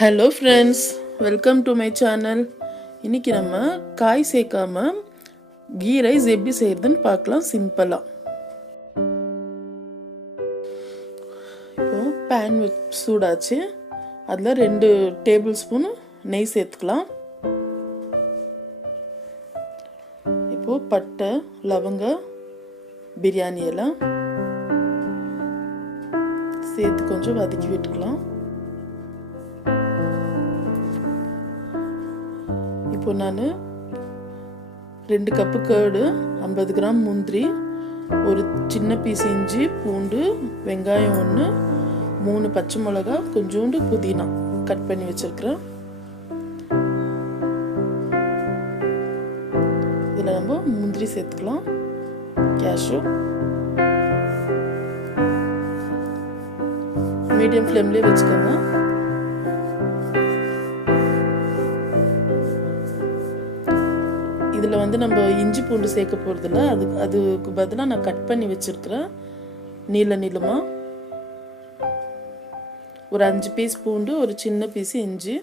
Hello friends, welcome to my channel. இன்னைக்கு நம்ம காய் சேர்க்காம கீ ரைஸ் எப்படி செய்யறதுன்னு பார்க்கலாம் சிம்பிளா. இப்போ pan சூடாச்சு. அதுல 2 டேபிள் ஸ்பூன் நெய் சேர்த்துக்கலாம். இப்போ பட்டை, லவங்க, பிரியாணி எல்லாம் சேர்த்து கொஞ்சம் வதக்கி விட்டுக்கலாம். இப்போ நான் 2 கப்பு கர்டு, 50 கிராம் முந்திரி, ஒரு சின்ன பீஸ் இஞ்சி, பூண்டு, வெங்காயம் 1, 3 பச்சை மிளகாய், கொஞ்சோண்டு புதினா கட் பண்ணி வச்சிருக்கிறேன். இதில் நம்ம முந்திரி சேர்த்துக்கலாம். cashew மீடியம் ஃப்ளேம்லேயே வச்சுக்கோங்க. இதில் வந்து நம்ம இஞ்சி பூண்டு சேர்க்க போகிறதில்ல, அதுக்கு பதிலாக நான் கட் பண்ணி வச்சுருக்கிறேன் நீளமாக ஒரு 5 பீஸ் பூண்டு, ஒரு சின்ன பீஸ் இஞ்சி.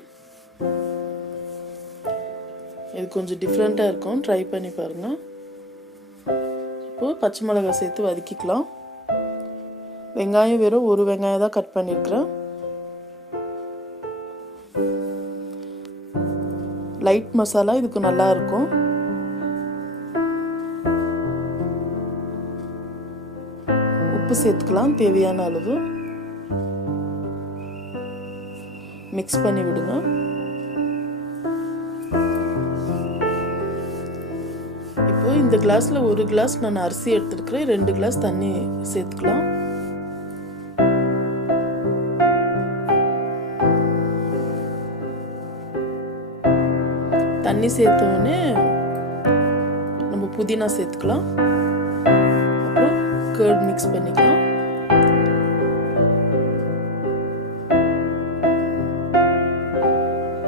இது கொஞ்சம் டிஃப்ரெண்ட்டாக இருக்கும், ட்ரை பண்ணி பாருங்கள். இப்போது பச்சை மிளகாய் சேர்த்து வதக்கிக்கலாம். வெங்காயம் வெறும் ஒரு வெங்காயம் தான் கட் பண்ணியிருக்கிறேன். லைட் மசாலா இதுக்கு நல்லா இருக்கும். உப்பு சேர்த்துக்கலாம் தேவையான அளவு. மிக்ஸ் பண்ணி விடுங்க. இப்போ இந்த கிளாஸ்ல 1 கிளாஸ் நான் அரிசி எடுத்துருக்கிறேன். 2 கிளாஸ் தண்ணி சேர்த்துக்கலாம். தண்ணி சேர்த்த உடனே நம்ம புதினா சேர்த்துக்கலாம். அப்புறம் கர்ட் மிக்ஸ் பண்ணிக்கலாம்.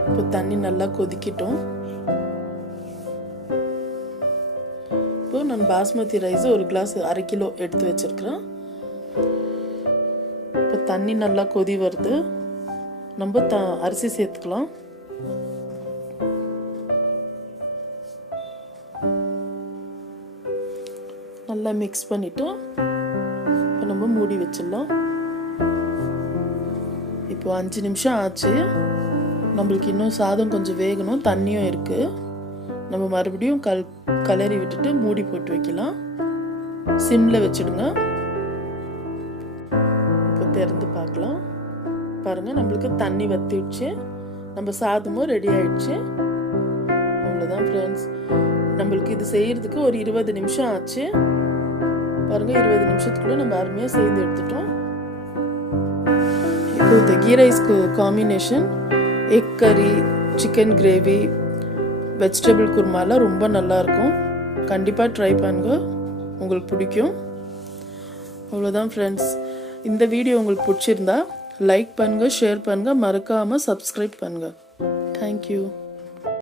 இப்போ தண்ணி நல்லா கொதிக்கிட்டோம். இப்போ நான் பாஸ்மதி ரைஸ் 1 கிளாஸ் 1/2 கிலோ எடுத்து வச்சிருக்கிறேன். இப்போ தண்ணி நல்லா கொதி வருது. நம்ம அரிசி சேர்த்துக்கலாம். நல்லா மிக்ஸ் பண்ணிட்டு இப்போ நம்ம மூடி வச்சிடலாம். இப்போ 5 நிமிஷம் ஆச்சு. நம்மளுக்கு இன்னும் சாதம் கொஞ்சம் வேகணும், தண்ணியும் இருக்கு. நம்ம மறுபடியும் கலரி விட்டுட்டு மூடி போட்டு வைக்கலாம். சிம்ல வச்சிடுங்க. இப்போ திறந்து பார்க்கலாம். பாருங்க, நம்மளுக்கு தண்ணி வத்திடுச்சு. நம்ம சாதமும் ரெடி ஆயிடுச்சு. அவ்வளோதான் ஃப்ரெண்ட்ஸ். நம்மளுக்கு இது செய்யறதுக்கு ஒரு 20 நிமிஷம் ஆச்சு. பாருங்க, 20 நிமிஷத்துக்குள்ள நம்ம அருமையாக செய்து எடுத்துட்டோம். இப்போ இந்த கீ ரைஸ்க்கு காம்பினேஷன் எக் கறி, சிக்கன் கிரேவி, வெஜிடபிள் குருமாலாம் ரொம்ப நல்லா இருக்கும். கண்டிப்பாக ட்ரை பண்ணுங்க, உங்களுக்கு பிடிக்கும். அவ்வளோதான் ஃப்ரெண்ட்ஸ். இந்த வீடியோ உங்களுக்கு பிடிச்சிருந்தா லைக் பண்ணுங்க, ஷேர் பண்ணுங்க, மறக்காமல் சப்ஸ்கிரைப் பண்ணுங்க. தேங்க்யூ.